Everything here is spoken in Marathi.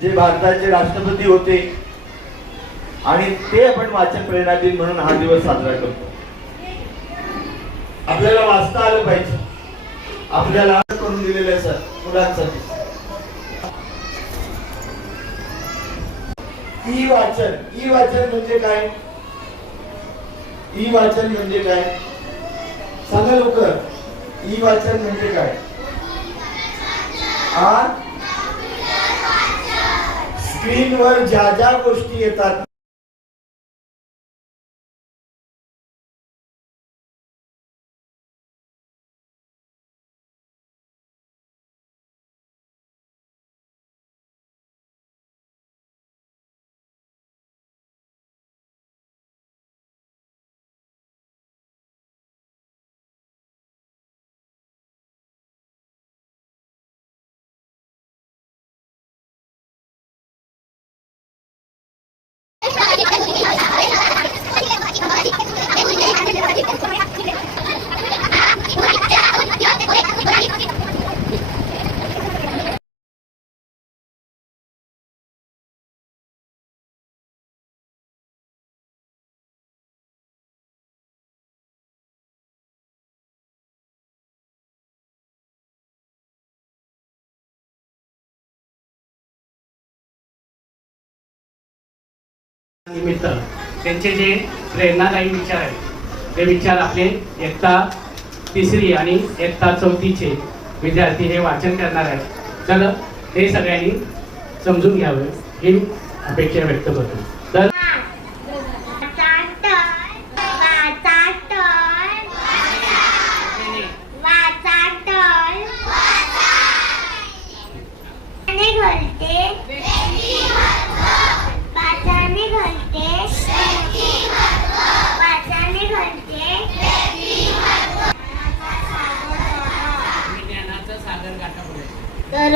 जे भारताचे राष्ट्रपती होते आणि ते आपण वाचन प्रेरणा दिन म्हणून हा दिवस साजरा करतो. आपल्याला वाचता आलं पाहिजे. आपल्याला करून दिलेले आहे सर मुलांसाठी ई वाचन. ई वाचन म्हणजे काय? ई वाचन म्हणजे काय सांगा लवकर. ई वाचन म्हणजे काय? स्क्रीनवर ज्या ज्या गोष्टी येतात निमित्त त्यांचे जे प्रेरणादायी विचार आहेत ते विचार आपले इयत्ता 3री आणि इयत्ता 4थीचे विद्यार्थी हे वाचन करणार आहेत. तर हे सगळ्यांनी समजून घ्यावं ही अपेक्षा व्यक्त करतो. तर तर